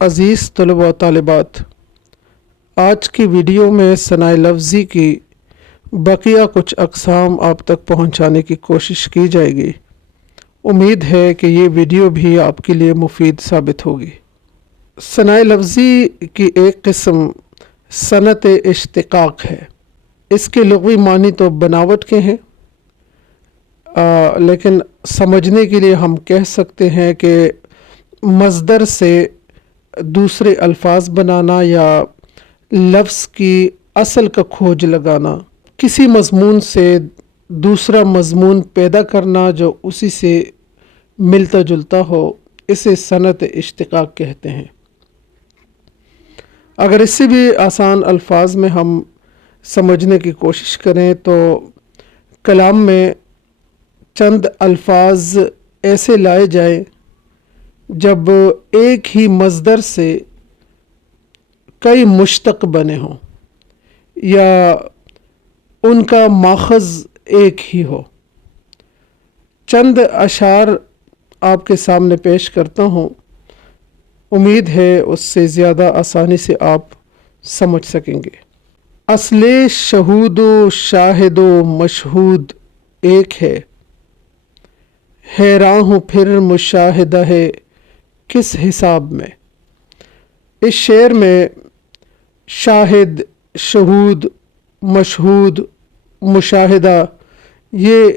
عزیز طلباء و طالبات، آج کی ویڈیو میں ثناء لفظی کی بقیہ کچھ اقسام آپ تک پہنچانے کی کوشش کی جائے گی۔ امید ہے کہ یہ ویڈیو بھی آپ کے لیے مفید ثابت ہوگی۔ ثناء لفظی کی ایک قسم صنعت اشتقاق ہے۔ اس کے لغوی معنی تو بناوٹ کے ہیں، لیکن سمجھنے کے لیے ہم کہہ سکتے ہیں کہ مصدر سے دوسرے الفاظ بنانا یا لفظ کی اصل کا کھوج لگانا، کسی مضمون سے دوسرا مضمون پیدا کرنا جو اسی سے ملتا جلتا ہو، اسے صنعت اشتقاق کہتے ہیں۔ اگر اس سے بھی آسان الفاظ میں ہم سمجھنے کی کوشش کریں تو کلام میں چند الفاظ ایسے لائے جائیں جب ایک ہی مصدر سے کئی مشتق بنے ہوں یا ان کا ماخذ ایک ہی ہو۔ چند اشعار آپ کے سامنے پیش کرتا ہوں، امید ہے اس سے زیادہ آسانی سے آپ سمجھ سکیں گے۔ اصل شہود و شاہد و مشہود ایک ہے، حیراں ہوں پھر مشاہدہ ہے کس حساب میں۔ اس شعر میں شاہد، شہود، مشہود، مشاہدہ، یہ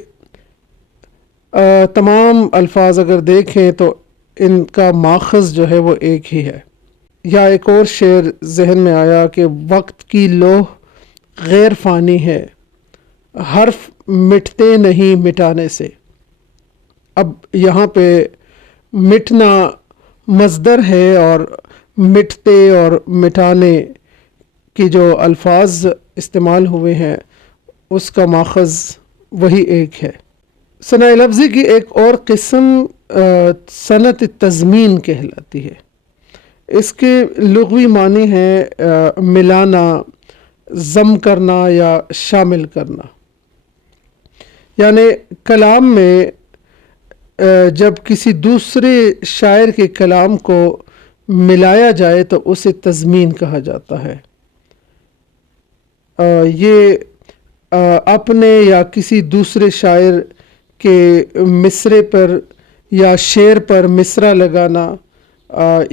تمام الفاظ اگر دیکھیں تو ان کا ماخذ جو ہے وہ ایک ہی ہے۔ یا ایک اور شعر ذہن میں آیا کہ وقت کی لوح غیر فانی ہے، حرف مٹتے نہیں مٹانے سے۔ اب یہاں پہ مٹنا مصدر ہے اور مٹتے اور مٹانے کی جو الفاظ استعمال ہوئے ہیں اس کا ماخذ وہی ایک ہے۔ ثناء لفظی کی ایک اور قسم صنعت تضمین کہلاتی ہے۔ اس کے لغوی معنی ہے ملانا، ضم کرنا یا شامل کرنا۔ یعنی کلام میں جب کسی دوسرے شاعر کے کلام کو ملایا جائے تو اسے تضمین کہا جاتا ہے۔ یہ اپنے یا کسی دوسرے شاعر کے مصرے پر یا شعر پر مصرع لگانا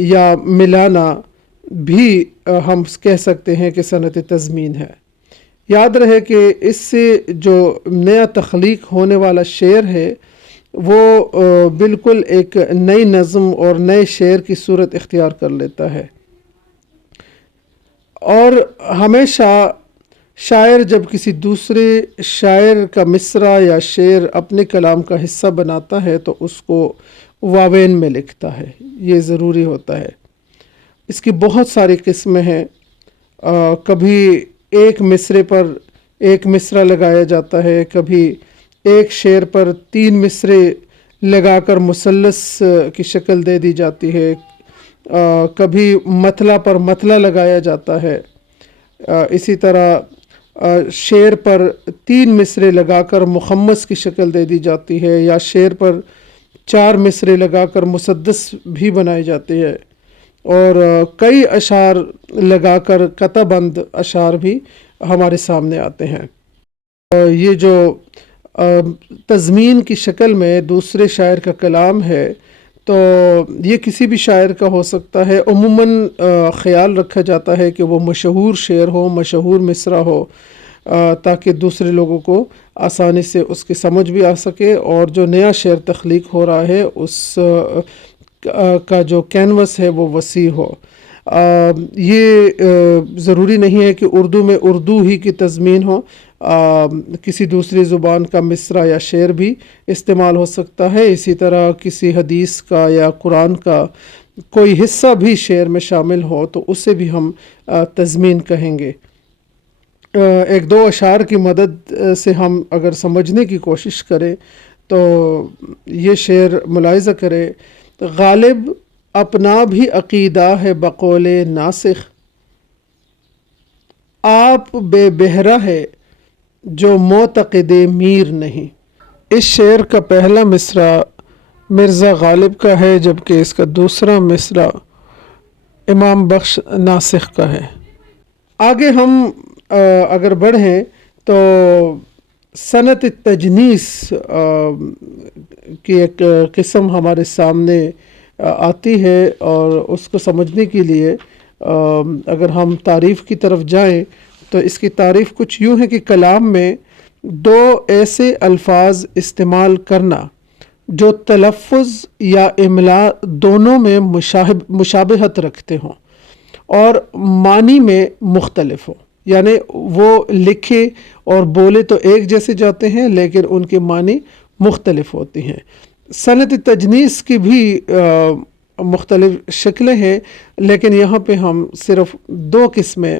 یا ملانا بھی ہم کہہ سکتے ہیں کہ صنعت تضمین ہے۔ یاد رہے کہ اس سے جو نیا تخلیق ہونے والا شعر ہے وہ بالکل ایک نئی نظم اور نئے شعر کی صورت اختیار کر لیتا ہے۔ اور ہمیشہ شاعر جب کسی دوسرے شاعر کا مصرع یا شعر اپنے کلام کا حصہ بناتا ہے تو اس کو واوین میں لکھتا ہے، یہ ضروری ہوتا ہے۔ اس کی بہت ساری قسمیں ہیں۔ کبھی ایک مصرے پر ایک مصرع لگایا جاتا ہے، کبھی ایک شعر پر 3 مصرے لگا کر مثلث کی شکل دے دی جاتی ہے، کبھی مطلع پر مطلع لگایا جاتا ہے۔ اسی طرح شعر پر 3 مصرے لگا کر مخمس کی شکل دے دی جاتی ہے، یا شعر پر 4 مصرے لگا کر مسدس بھی بنائے جاتے ہیں، اور کئی اشعار لگا کر قطع بند اشعار بھی ہمارے سامنے آتے ہیں۔ یہ جو تضمین کی شکل میں دوسرے شاعر کا کلام ہے تو یہ کسی بھی شاعر کا ہو سکتا ہے۔ عموماً خیال رکھا جاتا ہے کہ وہ مشہور شعر ہو، مشہور مصرع ہو، تاکہ دوسرے لوگوں کو آسانی سے اس کی سمجھ بھی آ سکے، اور جو نیا شعر تخلیق ہو رہا ہے اس کا جو کینوس ہے وہ وسیع ہو۔ یہ ضروری نہیں ہے کہ اردو میں اردو ہی کی تضمین ہو، کسی دوسری زبان کا مصرع یا شعر بھی استعمال ہو سکتا ہے۔ اسی طرح کسی حدیث کا یا قرآن کا کوئی حصہ بھی شعر میں شامل ہو تو اسے بھی ہم تضمین کہیں گے۔ ایک دو اشعار کی مدد سے ہم اگر سمجھنے کی کوشش کریں تو یہ شعر ملاحظہ کرے: غالب اپنا بھی عقیدہ ہے بقول ناسخ، آپ بے بہرہ ہے جو معتقد میر نہیں۔ اس شعر کا پہلا مصرع مرزا غالب کا ہے، جبکہ اس کا دوسرا مصرع امام بخش ناسخ کا ہے۔ آگے ہم اگر بڑھیں تو صنعت تجنیس کی ایک قسم ہمارے سامنے آتی ہے، اور اس کو سمجھنے کے لیے اگر ہم تعریف کی طرف جائیں تو اس کی تعریف کچھ یوں ہے کہ کلام میں دو ایسے الفاظ استعمال کرنا جو تلفظ یا املاء دونوں میں مشابہت رکھتے ہوں اور معنی میں مختلف ہوں، یعنی وہ لکھے اور بولے تو ایک جیسے جاتے ہیں لیکن ان کے معنی مختلف ہوتی ہیں۔ صنعت تجنیس کی بھی مختلف شکلیں ہیں، لیکن یہاں پہ ہم صرف دو قسمیں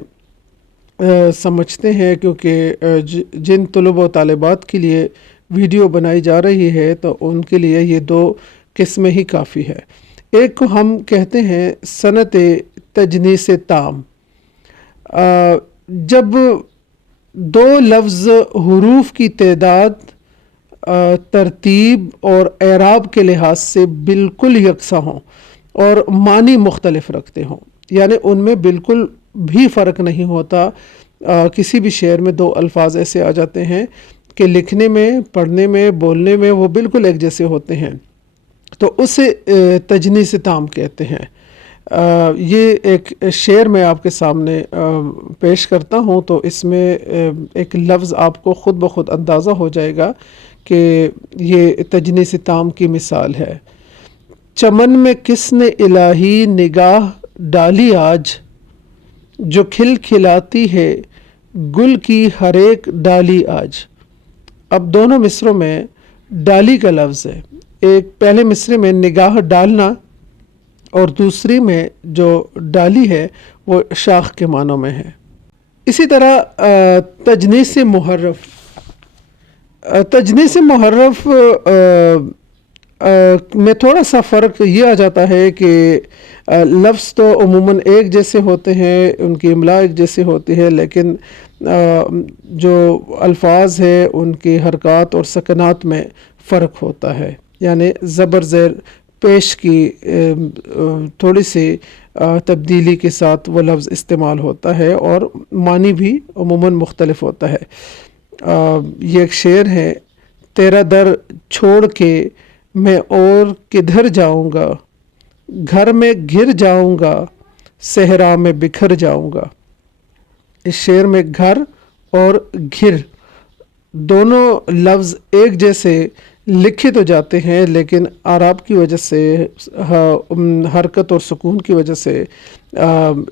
سمجھتے ہیں، کیونکہ جن طلبہ و طالبات کے لیے ویڈیو بنائی جا رہی ہے تو ان کے لیے یہ دو قسمیں ہی کافی ہے۔ ایک کو ہم کہتے ہیں صنعت تجنیس تام، جب دو لفظ حروف کی تعداد، ترتیب اور اعراب کے لحاظ سے بالکل یکساں ہوں اور معنی مختلف رکھتے ہوں، یعنی ان میں بالکل بھی فرق نہیں ہوتا۔ کسی بھی شعر میں دو الفاظ ایسے آ جاتے ہیں کہ لکھنے میں، پڑھنے میں، بولنے میں وہ بالکل ایک جیسے ہوتے ہیں، تو اسے تجنیس تام کہتے ہیں۔ یہ ایک شعر میں آپ کے سامنے پیش کرتا ہوں، تو اس میں ایک لفظ آپ کو خود بخود اندازہ ہو جائے گا کہ یہ تجنیس تام کی مثال ہے۔ چمن میں کس نے الہی نگاہ ڈالی آج، جو کھل کھلاتی ہے گل کی ہر ایک ڈالی آج۔ اب دونوں مصروں میں ڈالی کا لفظ ہے، ایک پہلے مصرے میں نگاہ ڈالنا اور دوسری میں جو ڈالی ہے وہ شاخ کے معنوں میں ہے۔ اسی طرح تجنیس محرف، تجنیس محرف میں تھوڑا سا فرق یہ آ جاتا ہے کہ لفظ تو عموماً ایک جیسے ہوتے ہیں، ان کی املاء ایک جیسے ہوتی ہے، لیکن جو الفاظ ہیں ان کی حرکات اور سکنات میں فرق ہوتا ہے، یعنی زبر زیر پیش کی تھوڑی سی تبدیلی کے ساتھ وہ لفظ استعمال ہوتا ہے اور معنی بھی عموماً مختلف ہوتا ہے۔ یہ ایک شعر ہے، تیرا در چھوڑ کے میں اور کدھر جاؤں گا، گھر میں گھر جاؤں گا، صحرا میں بکھر جاؤں گا۔ اس شعر میں گھر اور گھر دونوں لفظ ایک جیسے لکھے تو جاتے ہیں، لیکن اعراب کی وجہ سے، حرکت اور سکون کی وجہ سے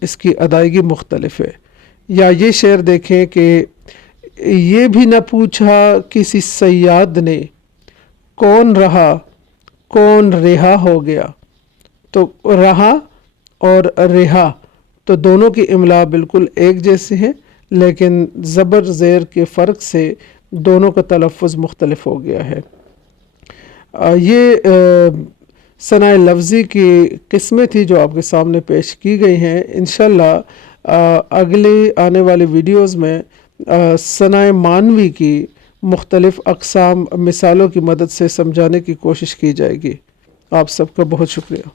اس کی ادائیگی مختلف ہے۔ یا یہ شعر دیکھیں کہ یہ بھی نہ پوچھا کسی صیاد نے، کون رہا کون رہا ہو گیا۔ تو رہا اور رہا تو دونوں کی املاء بالکل ایک جیسے ہیں، لیکن زبر زیر کے فرق سے دونوں کا تلفظ مختلف ہو گیا ہے۔ یہ ثناء لفظی کی قسمیں تھی جو آپ کے سامنے پیش کی گئی ہیں۔ انشاءاللہ اگلی آنے والی ویڈیوز میں ثناء معنوی کی مختلف اقسام مثالوں کی مدد سے سمجھانے کی کوشش کی جائے گی۔ آپ سب کا بہت شکریہ۔